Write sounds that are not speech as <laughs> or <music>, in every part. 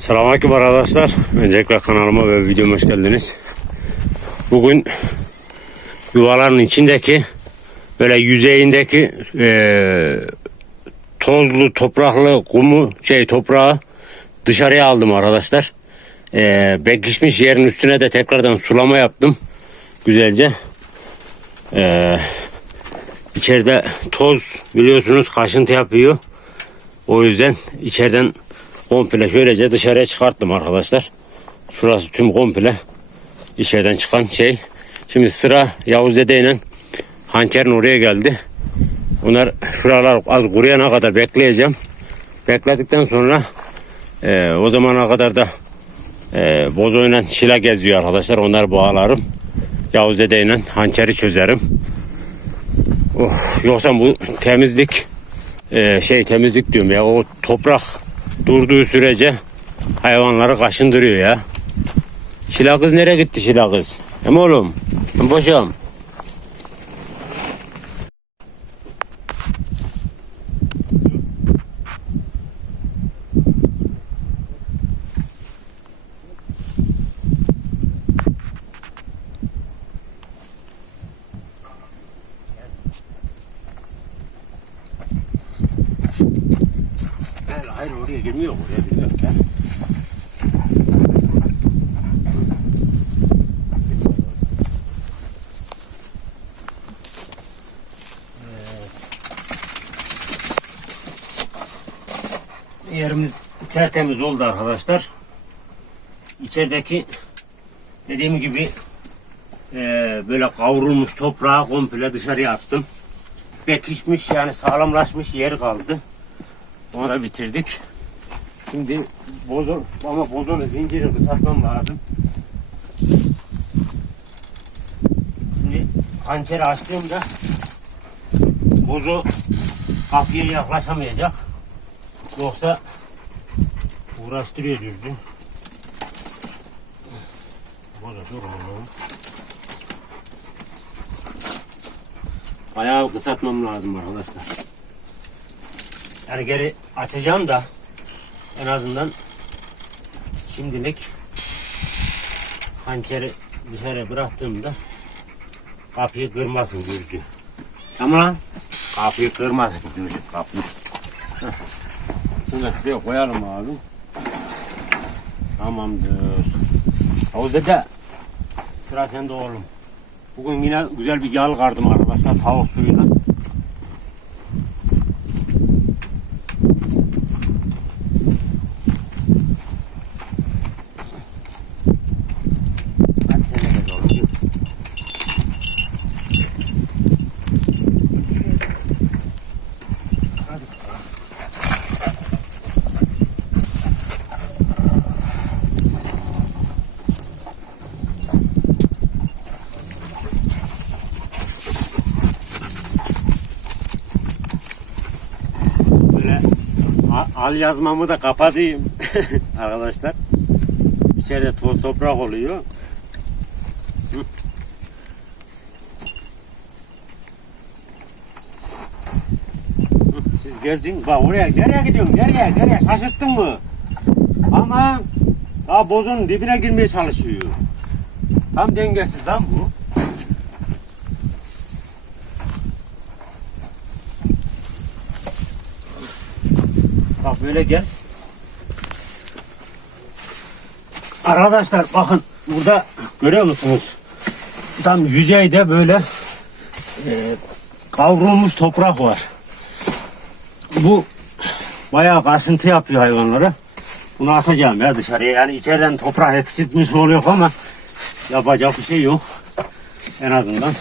Selamünaleyküm arkadaşlar. Öncelikle kanalıma ve videoma hoş geldiniz. Bugün yuvaların içindeki böyle yüzeyindeki eee, tozlu, topraklı kumu, şey toprağı dışarıya aldım arkadaşlar. Eee bekişmiş yerin üstüne de tekrardan sulama yaptım. Güzelce. Eee içeride toz biliyorsunuz kaşıntı yapıyor. O yüzden içeriden komple şöylece dışarıya çıkarttım arkadaşlar. Şurası tüm komple içeriden çıkan şey. Şimdi sıra Yavuz Dede ile Hançer'in oraya geldi. Bunlar şuralar az kuruyana kadar bekleyeceğim. Bekledikten sonra e, o zamana kadar da e, bozoyla şila geziyor arkadaşlar. Onları bağlarım. Yavuz Dede ile hançeri çözerim. Oh, yoksa bu temizlik e, şey temizlik diyorum ya o toprak durduğu sürece hayvanları kaşındırıyor ya. Şila kız nereye gitti Şila kız? Hem oğlum ben boşum. Oraya girmiyor oraya girmiyor ya. Yerimiz tertemiz oldu arkadaşlar. İçerideki dediğim gibi eee, böyle kavrulmuş toprağı komple dışarıya attım. Pekişmiş yani sağlamlaşmış yeri kaldı. Onu da bitirdik. Şimdi bozon ama bozonu zinciri kısaltmam lazım. Şimdi hançeri açtığımda bozu kapıya yaklaşamayacak. Yoksa uğraştırıyor düzgün. Bozu dur oğlum. Bayağı kısaltmam lazım arkadaşlar. Yani geri açacağım da en azından şimdilik hançeri dışarı bıraktığımda kapıyı kırmasın düzgün. Tamam lan. Kapıyı kırmasın düzgün kapıyı. Şunu da şuraya koyalım abi. Tamamdır. Havuzda da sıra sende oğlum. Bugün yine güzel bir yağ kardım arkadaşlar tavuk suyuyla. Hadi sen de gel oğlum. yürü. Hadi. Böyle al yazmamı da kapatayım <laughs> arkadaşlar. İçeride toz toprak oluyor. Hı. Hı, Siz gezdin. Bak oraya nereye gidiyorsun? Nereye? Nereye? Şaşırttın mı? Ama daha bozun dibine girmeye çalışıyor. Tam dengesiz lan bu. Bak böyle gel. Arkadaşlar bakın burada görüyor musunuz? Tam yüzeyde böyle e, kavrulmuş toprak var. Bu bayağı kasıntı yapıyor hayvanlara. Bunu atacağım ya dışarıya. Yani içeriden toprak eksiltmiş oluyor ama yapacak bir şey yok. En azından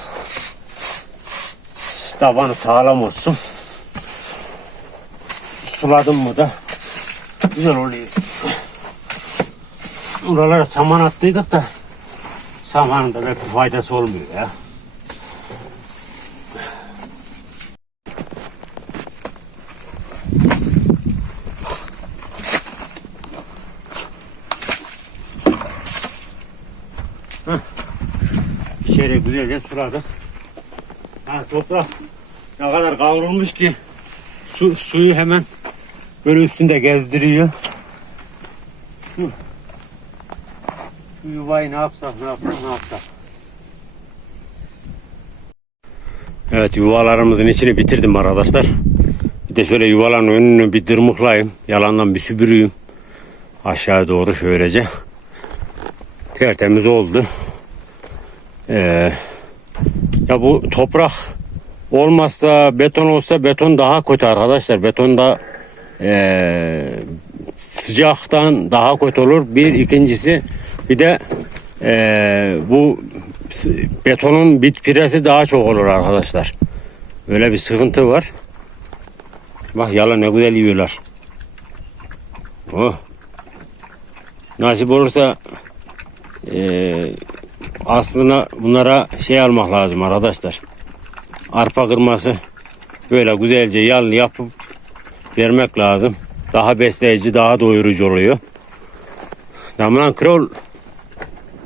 tabanı sağlam olsun. Suladım mı da güzel oluyor. Buralara saman attıydık da samanın da belki faydası olmuyor ya. Güzelce suladık. Ha, toprak ne kadar kavrulmuş ki su, suyu hemen böyle üstünde gezdiriyor. Şu şu yuvayı ne yapsak ne yapsak ne yapsak. Evet yuvalarımızın içini bitirdim arkadaşlar. Bir de şöyle yuvaların önünü bir dırmıklayayım. Yalandan bir süpüreyim. Aşağı doğru şöylece. Tertemiz oldu. Ee, ya bu toprak olmazsa beton olsa beton daha kötü arkadaşlar. Beton da ee, sıcaktan daha kötü olur. Bir ikincisi bir de ee, bu betonun bit piresi daha çok olur arkadaşlar. Öyle bir sıkıntı var. Bak yalan ne güzel yiyorlar. Oh. Nasip olursa eee aslında bunlara şey almak lazım arkadaşlar. Arpa kırması böyle güzelce yal yapıp vermek lazım. Daha besleyici, daha doyurucu oluyor. Damlan kral.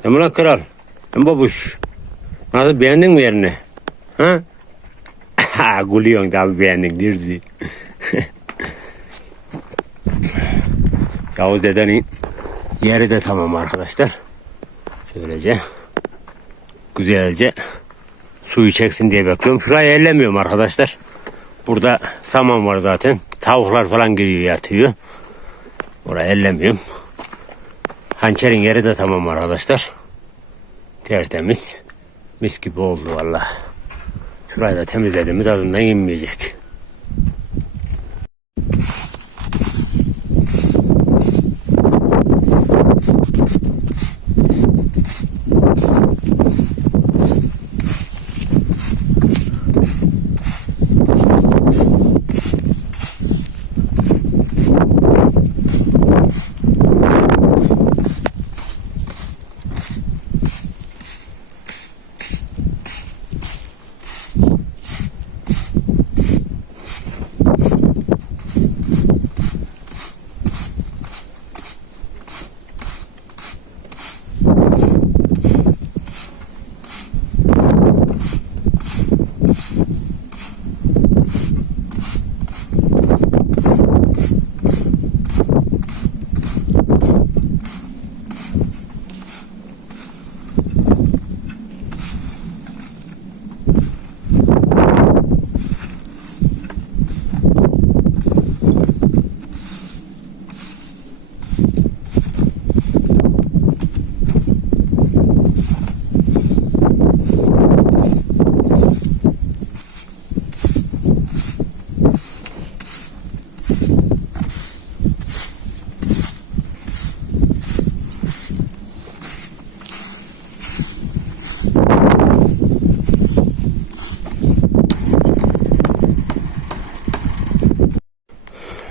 Damlan kral. Hem babuş. Nasıl beğendin mi yerini? Ha? Ha, <laughs> gülüyorsun tabii beğendin dirzi. <laughs> Yavuz dedenin yeri de tamam arkadaşlar. Şöylece güzelce suyu çeksin diye bekliyorum. Şurayı ellemiyorum arkadaşlar. Burada saman var zaten. Tavuklar falan giriyor yatıyor. Orayı ellemiyorum. Hançerin yeri de tamam arkadaşlar. Tertemiz. Mis gibi oldu valla. Şurayı da temizledim mi tadından inmeyecek.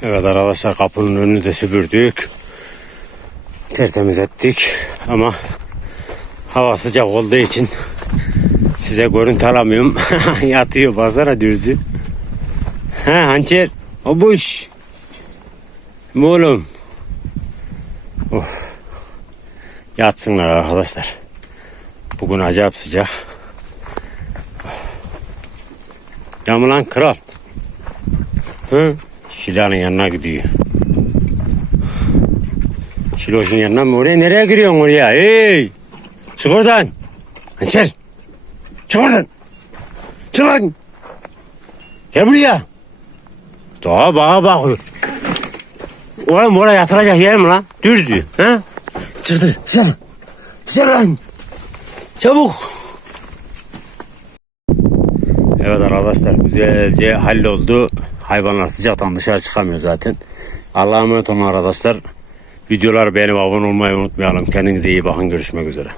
Evet arkadaşlar kapının önünü de süpürdük. Tertemiz ettik ama hava sıcak olduğu için size görüntü alamıyorum. <laughs> Yatıyor pazara dürzü. Ha hançer o boş. Mi oğlum? Of. Yatsınlar arkadaşlar. Bugün acayip sıcak. Yamulan kral. Hı? Şila'nın yanına gidiyor. Şiloş'un yanına mı? Oraya nereye giriyorsun oraya? Hey! Çık oradan! Hançer! Çık oradan! Çık lan! Gel buraya! Daha bana bakıyor. Oğlum oraya yatıracak yer mi lan? Düz diyor. Ha? Çıktı. Sen. Sen lan. Çabuk. Evet arkadaşlar güzelce halloldu. Hayvanlar sıcaktan dışarı çıkamıyor zaten. Allah'a emanet olun arkadaşlar. Videoları beğenip abone olmayı unutmayalım. Kendinize iyi bakın. Görüşmek üzere.